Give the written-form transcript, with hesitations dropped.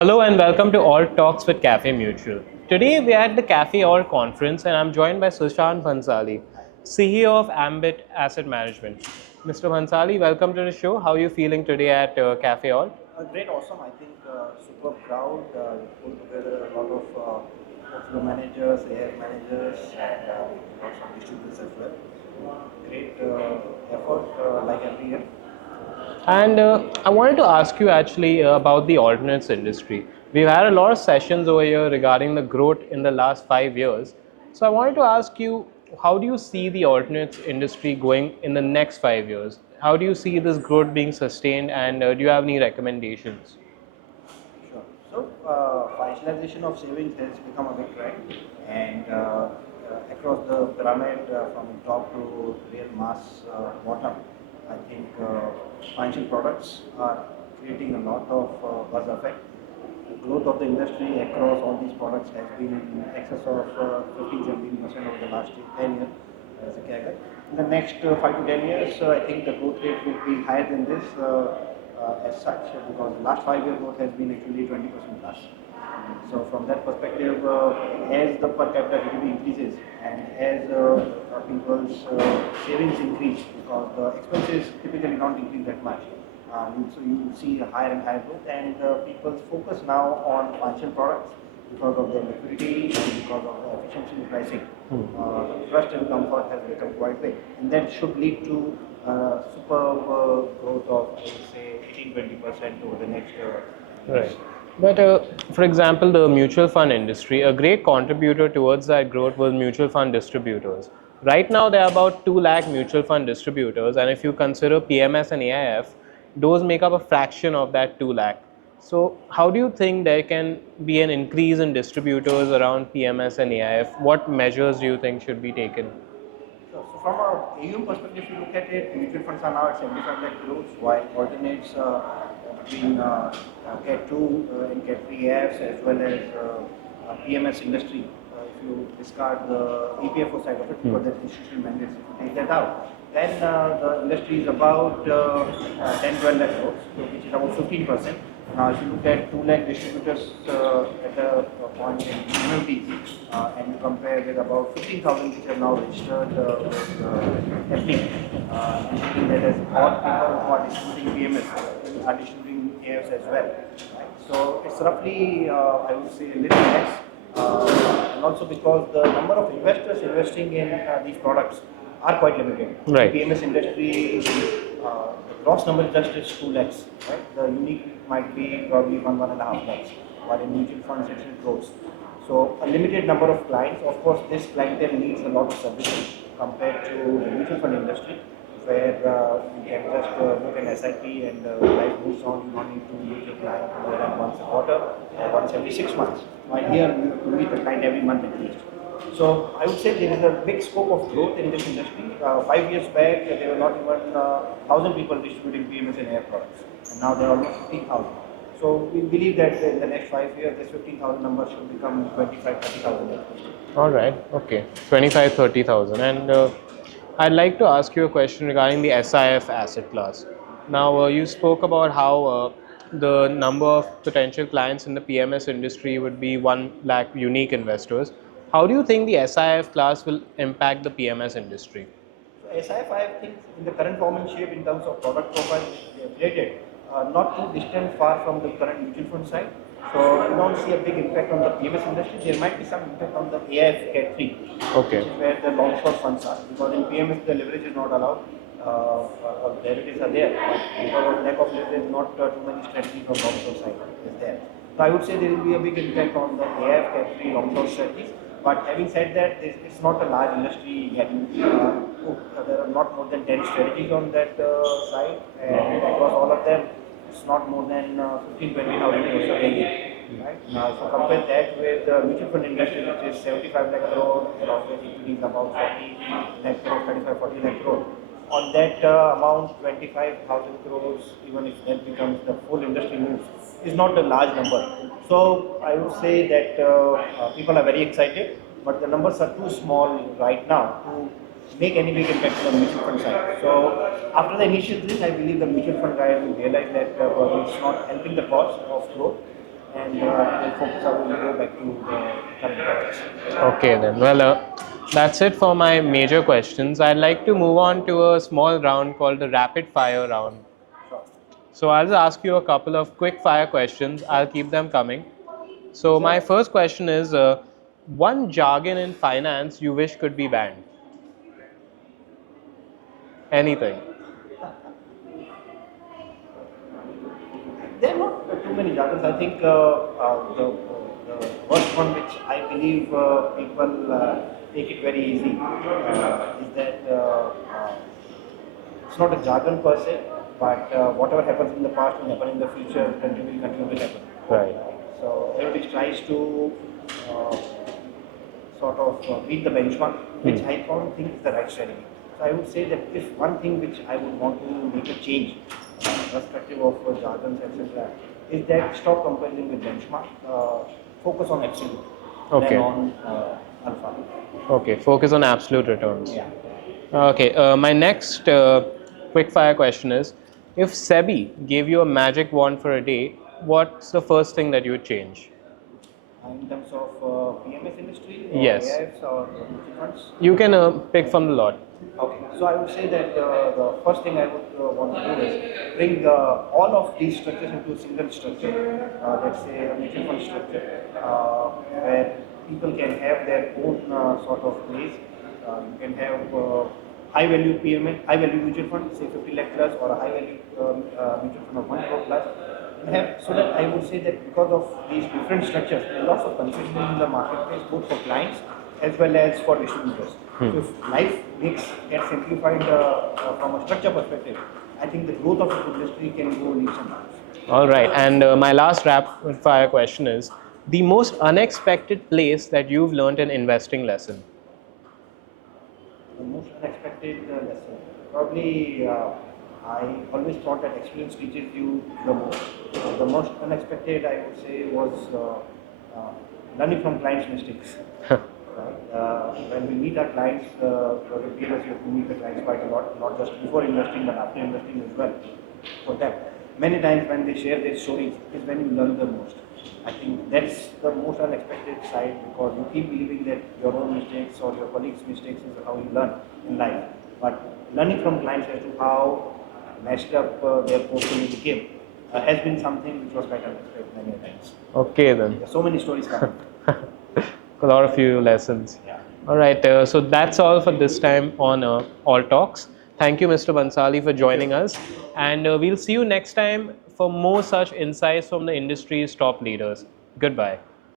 Hello and welcome to All Talks with Cafemutual. Today we are at the CafeAlt Conference and I'm joined by Sushant Bhansali, CEO of Ambit Asset Management. Mr. Bhansali, welcome to the show. How are you feeling today at CafeAlt? Great, awesome. I think super crowd. We pulled together a lot of portfolio managers, AI managers, and lots of distributors as well. Great effort, like every year. And I wanted to ask you actually about the alternates industry. We've had a lot of sessions over here regarding the growth in the last 5 years. So I wanted to ask you, how do you see the alternates industry going in the next 5 years? How do you see this growth being sustained, and do you have any recommendations? Sure. So, financialization of savings has become a big trend, and across the pyramid, from top to real mass bottom, I think financial products are creating a lot of buzz effect. The growth of the industry across all these products has been in excess of 15-17% over the last 10 years as a CAGR. In the next 5 to 10 years, I think the growth rate will be higher than this as such, because the last 5 year growth has been actually 20% plus. So from that perspective, as the per capita GDP increases and as people's savings increase, because the expenses typically don't increase that much, so you will see a higher and higher growth, and people's focus now on financial products because of their liquidity and because of the efficiency in pricing. Trust and comfort has become quite big, and that should lead to superb growth of, I would say, 18-20% over the next years. Right. But for example, the mutual fund industry, a great contributor towards that growth was mutual fund distributors. Right now, there are about 2 lakh mutual fund distributors, and if you consider PMS and AIF, those make up a fraction of that 2 lakh. So, how do you think there can be an increase in distributors around PMS and AIF? What measures do you think should be taken? So from a AUM perspective, if you look at it, mutual funds are now at 75 lakh crores, while alternates between Cat 2 and Cat 3 apps, as well as PMS industry. If you discard the EPFO side of it, because that's institutional mandates, if you take that out, then the industry is about 10-12 lakh crores, so which is about 15%. Now, if you look at 2 lakh distributors at a point in MFDs, and you compare with about 15,000 which have now registered with FD, including that as all people who are distributing PMS are distributing AFs as well. Right? So it's roughly, I would say, a little less, and also because the number of investors investing in these products are quite limited. Right. The PMS industry, the gross number just is 2 lakhs, right? The unique might be probably 1.5 lakhs, while in mutual funds it's in crores. So a limited number of clients. Of course, this clientele needs a lot of services compared to the mutual fund industry, where you can just book an SIP and life moves on. You don't need to meet your client more than once a quarter or once every 6 months. While here you have to meet the client every month at least. So I would say there is a big scope of growth in this industry. 5 years back, there were not even 1,000 people distributing PMS and air products, and now there are almost 15,000. So we believe that in the next 5 years, this 15,000 number should become 25-30,000. All right. Okay. 25, 30,000. And I'd like to ask you a question regarding the SIF asset class. Now, you spoke about how the number of potential clients in the PMS industry would be 1 lakh unique investors. How do you think the SIF class will impact the PMS industry? So SIF, I think in the current form and shape in terms of product profile they have created, not too distant far from the current mutual fund side. So you don't see a big impact on the PMS industry. There might be some impact on the AIF Cat 3, Okay. which is where the long short funds are. Because in PMS the leverage is not allowed. Derivatives are there, but because of lack of leverage, not too many strategies on long short side is there. So I would say there will be a big impact on the AIF Cat 3 long short strategies. But having said that, it's not a large industry yet. There are not more than 10 strategies on that side, and across all of them, it's not more than 15-20,000 crores a year. Right? So compare that with the mutual fund industry, which is 75 lakh crore, and of which equity is about 40 lakh crore, 35-40 lakh crore. On that amount, 25,000 crores, even if that becomes the full industry moves, is not a large number. So I would say that people are very excited, but the numbers are too small right now to make any big impact on the mutual fund side. So after the initial thing, I believe the mutual fund guys will realize that probably it's not helping the cause of growth, and the focus will go back to the current projects. Okay then. Well, that's it for my major questions. I'd like to move on to a small round called the rapid fire round. Sure. So I'll just ask you a couple of quick fire questions. I'll keep them coming. So my first question is, one jargon in finance you wish could be banned? Anything. There are not too many jargons. I think the first one which I believe people take it very easy is that it's not a jargon per se, but whatever happens in the past will happen in the future, will continue to happen. Right. So everybody tries to uh, sort of beat the benchmark, which I don't think is the right strategy. So I would say that if one thing which I would want to make a change, perspective of jargons, etc., is that stop comparing with benchmark, focus on absolute, Okay. than on alpha. Okay, focus on absolute returns. Yeah. Okay, my next quick fire question is, if SEBI gave you a magic wand for a day, what's the first thing that you would change? In terms of PMS industry, or Yes. AIFs or mutual funds. You can pick from the lot. Okay, so I would say that the first thing I would want to do is bring all of these structures into a single structure, let's say a mutual fund structure, where people can have their own sort of place. You can have high value PMS, high value mutual fund, say 50 lakh plus, or a high value mutual fund of 1 crore plus. And have, so that I would say that because of these different structures, there are lots of confusion in the marketplace, both for clients as well as for distributors. So if life gets simplified from a structure perspective, I think the growth of the industry can go leaps and bounds. All right, and my last rapid fire question is, the most unexpected place that you've learned an investing lesson? The most unexpected lesson, probably I always thought that experience teaches you the most. The most unexpected, I would say, was learning from clients' mistakes. Right? When we meet our clients, with PMS, you have to meet the clients quite a lot, not just before investing, but after investing as well. For them, many times when they share their stories, is when you learn the most. I think that's the most unexpected side, because you keep believing that your own mistakes or your colleagues' mistakes is how you learn in life. But learning from clients as to how messed up their portfolio became has been something which was quite unexpected many times. Okay then. There are so many stories coming. A lot of few lessons. Yeah. All right, so that's all for this time on All Talks. Thank you, Mr. Bhansali, for joining us. And we'll see you next time for more such insights from the industry's top leaders. Goodbye.